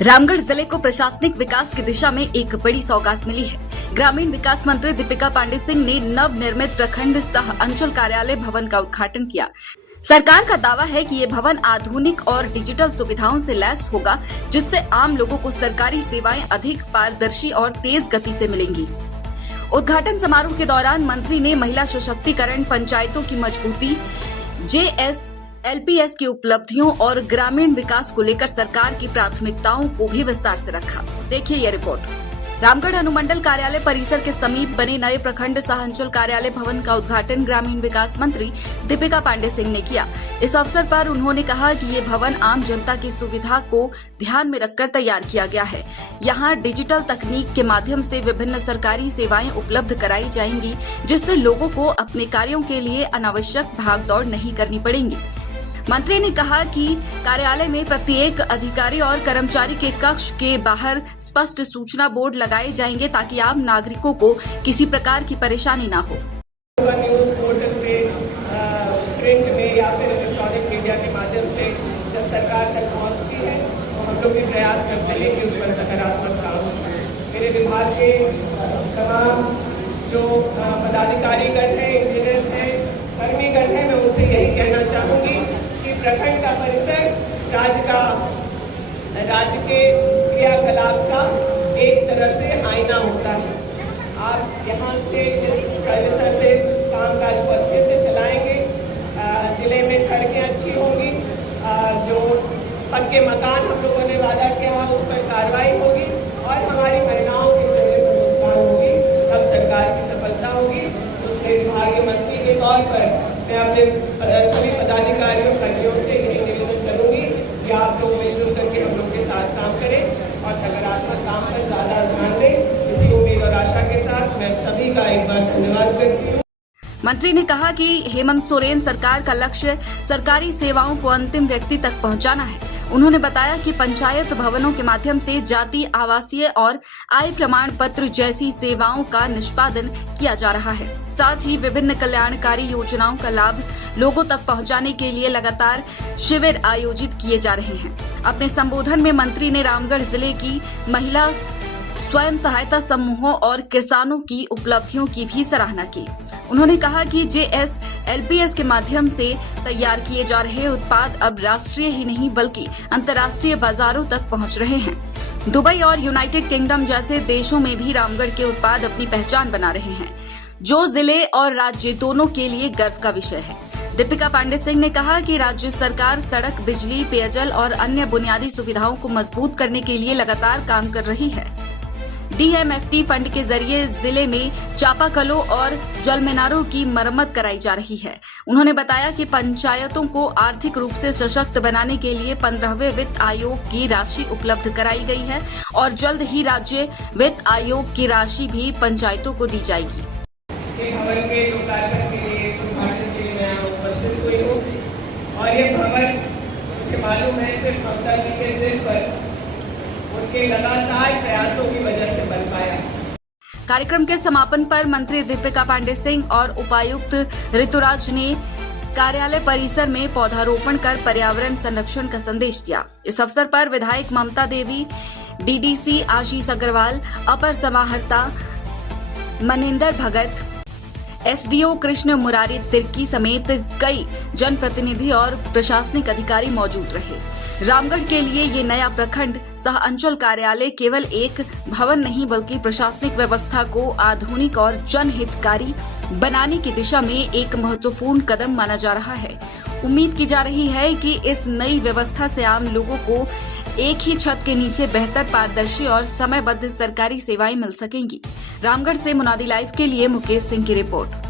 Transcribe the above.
रामगढ़ जिले को प्रशासनिक विकास की दिशा में एक बड़ी सौगात मिली है। ग्रामीण विकास मंत्री दीपिका पांडे सिंह ने नव निर्मित प्रखंड सह अंचल कार्यालय भवन का उद्घाटन किया। सरकार का दावा है कि ये भवन आधुनिक और डिजिटल सुविधाओं से लैस होगा, जिससे आम लोगों को सरकारी सेवाएं अधिक पारदर्शी और तेज गति से मिलेंगी। उद्घाटन समारोह के दौरान मंत्री ने महिला सशक्तिकरण, पंचायतों की मजबूती, JSLPS की उपलब्धियों और ग्रामीण विकास को लेकर सरकार की प्राथमिकताओं को भी विस्तार से रखा। देखिए ये रिपोर्ट। रामगढ़ अनुमंडल कार्यालय परिसर के समीप बने नए प्रखंड सह अंचल कार्यालय भवन का उद्घाटन ग्रामीण विकास मंत्री दीपिका पांडे सिंह ने किया। इस अवसर पर उन्होंने कहा कि ये भवन आम जनता की सुविधा को ध्यान में रखकर तैयार किया गया है। यहाँ डिजिटल तकनीक के माध्यम से विभिन्न सरकारी सेवाएं उपलब्ध कराई जाएंगी, जिससे लोगों को अपने कार्यों के लिए अनावश्यक भागदौड़ नहीं करनी पड़ेगी। मंत्री ने कहा कि कार्यालय में प्रत्येक अधिकारी और कर्मचारी के कक्ष के बाहर स्पष्ट सूचना बोर्ड लगाए जाएंगे, ताकि आम नागरिकों को किसी प्रकार की परेशानी न हो। न्यूज पोर्टल पे, प्रिंट में या फिर इलेक्ट्रॉनिक मीडिया के माध्यम से जब सरकार तक पहुंचती है तो हम लोग भी प्रयास करते हैं कि उस पर सकारात्मक काम हो। मेरे विभाग के तमाम जो पदाधिकारीगण हैं, इंजीनियर्स हैं, कर्मीगण हैं, मैं उनसे यही कहना चाहूंगी कि प्रखंड का परिसर राज्य के क्रियाकलाप का एक तरह से आईना होता है। आप यहाँ से इस परिसर से कामकाज को अच्छे से चलाएंगे, जिले में सड़कें अच्छी होंगी, जो पक्के मकान हम लोगों ने वादा किया है उस पर कार्रवाई होगी और हमारी महिलाओं के चेहरे पर मुस्कान होगी, तब सरकार की सफलता होगी। उसमें विभागीय मंत्री के तौर पर मैं अपने सभी पदाधिकारियों कर्मियों से यही निवेदन करूंगी कि आप लोग मिलजुल करके हम लोग के साथ काम करें और सकारात्मक काम पर ज्यादा ध्यान दें। इसी उम्मीद और आशा के साथ मैं सभी का एक बार धन्यवाद करती हूँ। मंत्री ने कहा कि हेमंत सोरेन सरकार का लक्ष्य सरकारी सेवाओं को अंतिम व्यक्ति तक पहुंचाना है। उन्होंने बताया कि पंचायत भवनों के माध्यम से जाति, आवासीय और आय प्रमाण पत्र जैसी सेवाओं का निष्पादन किया जा रहा है। साथ ही विभिन्न कल्याणकारी योजनाओं का लाभ लोगों तक पहुंचाने के लिए लगातार शिविर आयोजित किए जा रहे हैं। अपने संबोधन में मंत्री ने रामगढ़ जिले की महिला स्वयं सहायता समूहों और किसानों की उपलब्धियों की भी सराहना की। उन्होंने कहा कि JSLPS के माध्यम से तैयार किए जा रहे उत्पाद अब राष्ट्रीय ही नहीं बल्कि अंतर्राष्ट्रीय बाजारों तक पहुंच रहे हैं। दुबई और यूनाइटेड किंगडम जैसे देशों में भी रामगढ़ के उत्पाद अपनी पहचान बना रहे हैं, जो जिले और राज्य दोनों के लिए गर्व का विषय है। दीपिका पांडे सिंह ने कहा कि राज्य सरकार सड़क, बिजली, पेयजल और अन्य बुनियादी सुविधाओं को मजबूत करने के लिए लगातार काम कर रही है। DMFT फंड के जरिए जिले में चापाकलों और जलमीनारों की मरम्मत कराई जा रही है। उन्होंने बताया कि पंचायतों को आर्थिक रूप से सशक्त बनाने के लिए 15वें वित्त आयोग की राशि उपलब्ध कराई गई है और जल्द ही राज्य वित्त आयोग की राशि भी पंचायतों को दी जाएगी। भवन के लोकार्पण के लिए, उद्घाटन के लिए मैं उपस्थित हुई हूँ और ये भवन मुझे मालूम है सिर्फ ममता जी के सिर पर उनके लगातार प्रयासों की वजह से बन पाया। कार्यक्रम के समापन पर मंत्री दीपिका पांडे सिंह और उपायुक्त ऋतुराज ने कार्यालय परिसर में पौधारोपण कर पर्यावरण संरक्षण का संदेश दिया। इस अवसर पर विधायक ममता देवी, DDC आशीष अग्रवाल, अपर समाहर्ता मनिंदर भगत, SDO कृष्ण मुरारी तिर्की समेत कई जनप्रतिनिधि और प्रशासनिक अधिकारी मौजूद रहे। रामगढ़ के लिए ये नया प्रखंड सह अंचल कार्यालय केवल एक भवन नहीं बल्कि प्रशासनिक व्यवस्था को आधुनिक और जनहितकारी बनाने की दिशा में एक महत्वपूर्ण कदम माना जा रहा है। उम्मीद की जा रही है कि इस नई व्यवस्था से आम लोगों को एक ही छत के नीचे बेहतर, पारदर्शी और समयबद्ध सरकारी सेवाएं मिल सकेंगी। रामगढ़ से मुनादी लाइव के लिए मुकेश सिंह की रिपोर्ट।